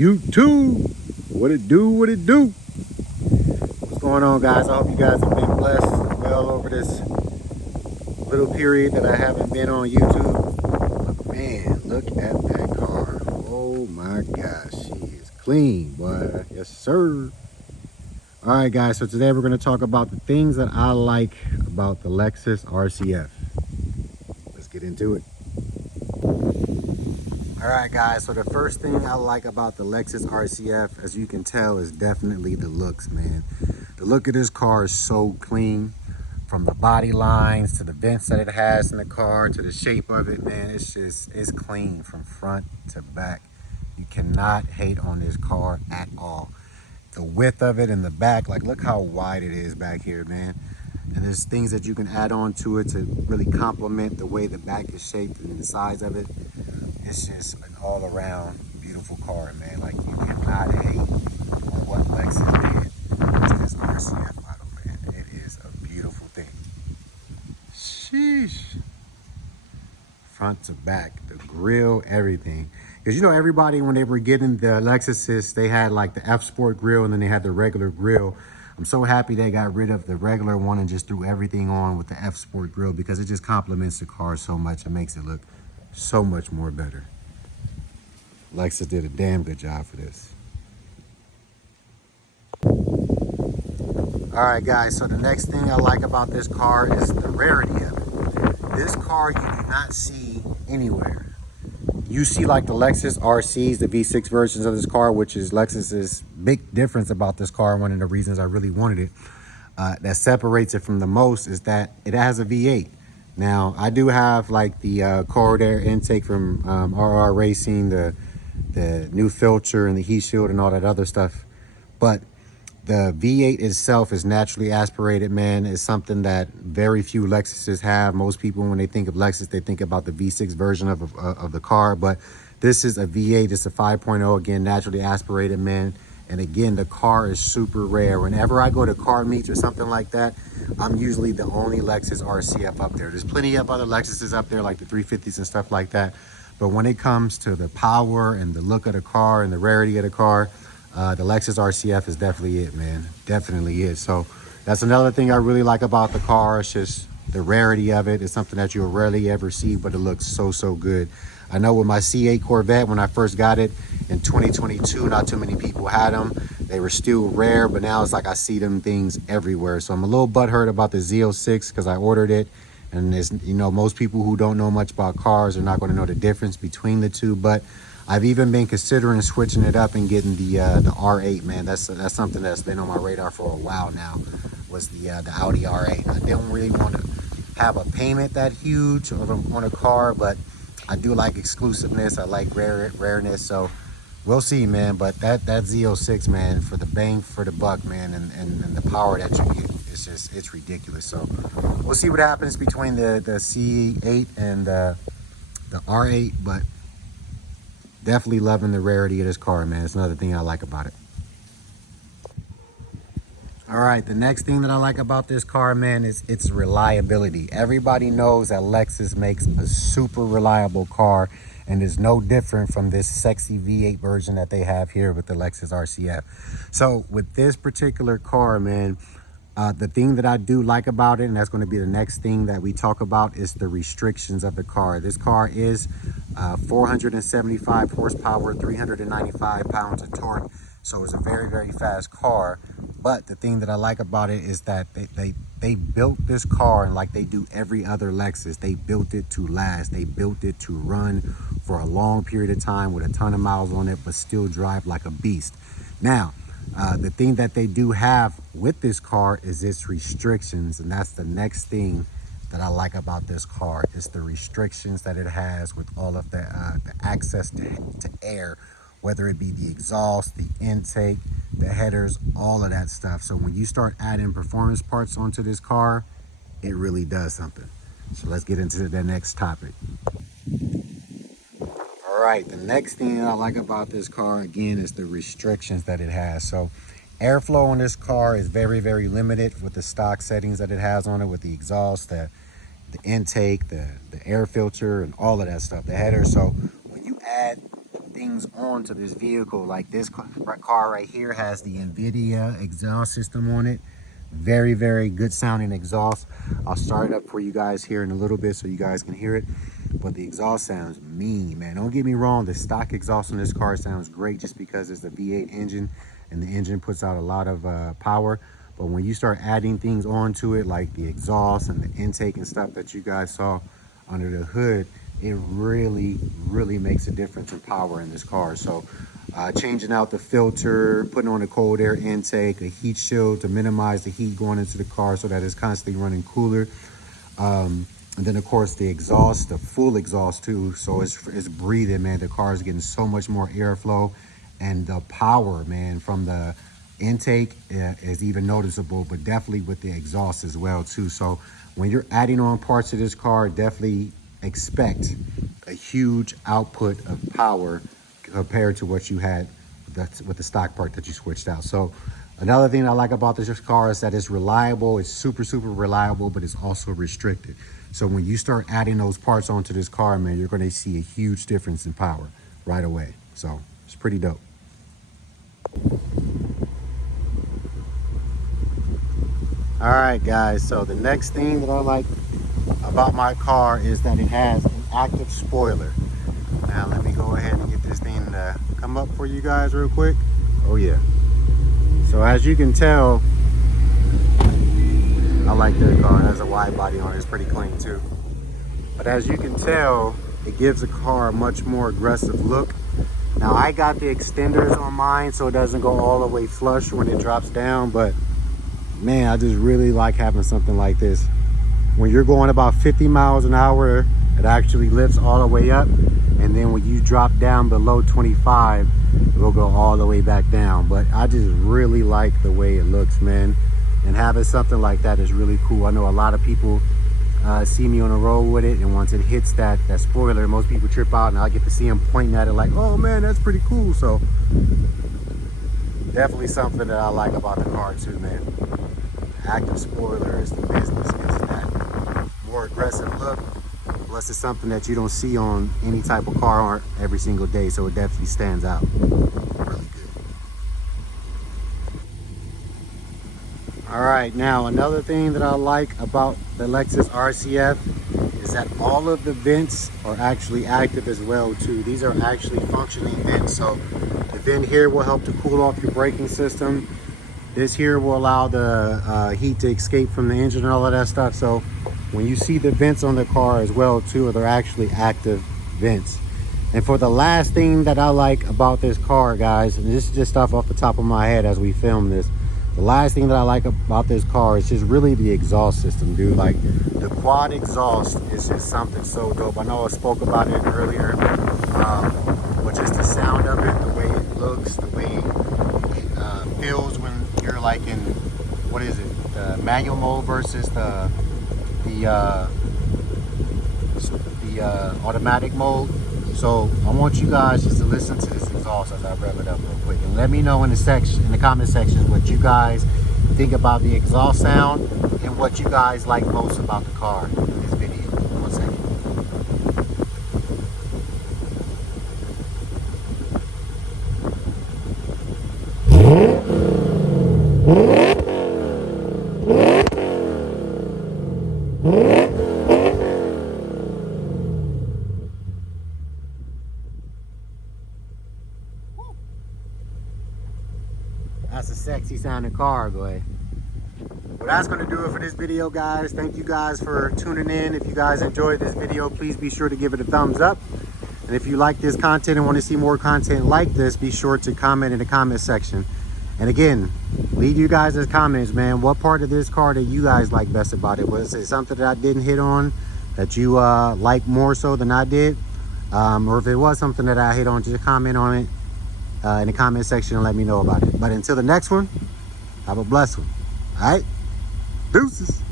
YouTube. What it do, what it do? What's going on, guys? I hope you guys have been blessed well over this little period that I haven't been on YouTube. Man, look at that car. Oh my gosh, she is clean, boy. Yes, sir. All right, guys, so today we're going to talk about the things that I like about the Lexus RCF. Let's get into it. All right, guys, so the first thing I like about the Lexus RCF, as you can tell, is definitely the looks, man. The look of this car is so clean, from the body lines to the vents that it has in the car to the shape of it, man. It's clean from front to back. You cannot hate on this car at all. The width of it in the back, like, look how wide it is back here, man. And there's things that you can add on to it to really complement the way the back is shaped and the size of it. It's just an all-around beautiful car, man. Like, you cannot hate on what Lexus did to this RCF model, man. It is a beautiful thing. Sheesh. Front to back, the grill, everything. Because, you know, everybody, when they were getting the Lexuses, they had like the F Sport grill and then they had the regular grill. I'm so happy they got rid of the regular one and just threw everything on with the F Sport grill, because it just complements the car so much. It makes it look so much more better. Lexus did a damn good job for this. All right, guys, so the next thing I like about this car is the rarity of it. This car you do not see anywhere. You see like the Lexus RCs, the V6 versions of this car, which is Lexus's big difference about this car. One of the reasons I really wanted it, that separates it from the most, is that it has a V8. Now, I do have like the cold air intake from RR Racing, the new filter and the heat shield and all that other stuff. But the V8 itself is naturally aspirated, man. It's something that very few Lexuses have. Most people, when they think of Lexus, they think about the V6 version of the car. But this is a V8. It's a 5.0, again, naturally aspirated, man. And again, the car is super rare. Whenever I go to car meets or something like that, I'm usually the only Lexus RCF up there. There's plenty of other Lexuses up there, like the 350s and stuff like that. But when it comes to the power and the look of the car and the rarity of the car, the Lexus RCF is definitely it, man. Definitely is. So that's another thing I really like about the car. It's just the rarity of it. It's something that you'll rarely ever see, but it looks so, so good. I know with my C8 Corvette, when I first got it in 2022, not too many people had them. They were still rare, but now it's like I see them things everywhere. So I'm a little butthurt about the Z06 because I ordered it. And there's, you know, most people who don't know much about cars are not going to know the difference between the two. But I've even been considering switching it up and getting the R8, man. That's something that's been on my radar for a while now, was the Audi R8. I didn't really want to have a payment that huge on a car, but I do like exclusiveness. I like rareness. So we'll see, man. But that Z06, man, for the bang for the buck, man, and the power that you get, it's ridiculous. So we'll see what happens between the C8 and the R8, but definitely loving the rarity of this car, man. It's another thing I like about it. All right, the next thing that I like about this car, man, is its reliability. Everybody knows that Lexus makes a super reliable car, and is no different from this sexy V8 version that they have here with the Lexus RCF. So with this particular car, man, the thing that I do like about it, and that's going to be the next thing that we talk about, is the restrictions of the car. This car is 475 horsepower, 395 pounds of torque. So it's a very, very fast car. But the thing that I like about it is that they built this car, and like they do every other Lexus, they built it to last. They built it to run for a long period of time with a ton of miles on it, but still drive like a beast. Now, the thing that they do have with this car is its restrictions, and that's the next thing that I like about this car, is the restrictions that it has with all of the access to air, whether it be the exhaust, the intake, the headers, all of that stuff. So when you start adding performance parts onto this car, it really does something. So let's get into the next topic. All right, the next thing that I like about this car, again, is the restrictions that it has. So airflow on this car is very, very limited with the stock settings that it has on it, with the exhaust, the intake, the air filter, and all of that stuff, the header. So when you add things onto this vehicle. Like this car right here has the NVIDIA exhaust system on it. Very, very good sounding exhaust. I'll start it up for you guys here in a little bit so you guys can hear it. But the exhaust sounds mean, man. Don't get me wrong, the stock exhaust on this car sounds great just because it's a V8 engine and the engine puts out a lot of power. But when you start adding things onto it, like the exhaust and the intake and stuff that you guys saw under the hood, it really, really makes a difference in power in this car. So changing out the filter, putting on a cold air intake, a heat shield to minimize the heat going into the car so that it's constantly running cooler. And then of course the exhaust, the full exhaust too, so it's breathing, man. The car is getting so much more airflow, and the power, man, from the intake is even noticeable, but definitely with the exhaust as well too. So when you're adding on parts to this car, definitely expect a huge output of power compared to what you had with the stock part that you switched out. So another thing I like about this car is that it's reliable. It's super, super reliable, but it's also restricted. So when you start adding those parts onto this car, man, you're going to see a huge difference in power right away. So it's pretty dope. All right, guys. So the next thing that I like about my car is that it has an active spoiler. Now let me go ahead and get this thing to come up for you guys real quick. Oh yeah. So as you can tell, I like this car. It has a wide body on it. It's pretty clean too. But as you can tell, it gives the car a much more aggressive look. Now I got the extenders on mine so it doesn't go all the way flush when it drops down, but man, I just really like having something like this. When you're going about 50 miles an hour, it actually lifts all the way up, and then when you drop down below 25, it will go all the way back down. But I just really like the way it looks, man. And having something like that is really cool. I know a lot of people see me on the road with it, and once it hits that spoiler, most people trip out, and I get to see them pointing at it like, oh man, that's pretty cool. So definitely something that I like about the car too, man. Active spoiler is the business. It's that more aggressive look. Plus it's something that you don't see on any type of car every single day, so it definitely stands out. Really good. All right, now another thing that I like about the Lexus RCF is that all of the vents are actually active as well too. These are actually functioning vents. So the vent here will help to cool off your braking system. This here will allow the heat to escape from the engine and all of that stuff. So when you see the vents on the car as well too, they're actually active vents. And for the last thing that I like about this car, guys, and this is just stuff off the top of my head as we film this, the last thing that I like about this car is just really the exhaust system, dude. Like the quad exhaust is just something so dope. I know I spoke about it earlier, but just the sound of it, the way it looks, the way it feels when you're like in, what is it, the manual mode versus the automatic mode. So I want you guys just to listen to this exhaust as I rev it up real quick, and let me know in the comment section what you guys think about the exhaust sound and what you guys like most about the car in this video. 1 second. That's a sexy sounding car, boy. Well, that's going to do it for this video, guys. Thank you guys for tuning in. If you guys enjoyed this video, please be sure to give it a thumbs up. And if you like this content and want to see more content like this, be sure to comment in the comment section. And again, leave you guys as comments, man. What part of this car that you guys like best about it? Was it something that I didn't hit on that you like more so than I did? Or if it was something that I hit on, just comment on it in the comment section and let me know about it. But until the next one, have a blessed one. All right, deuces.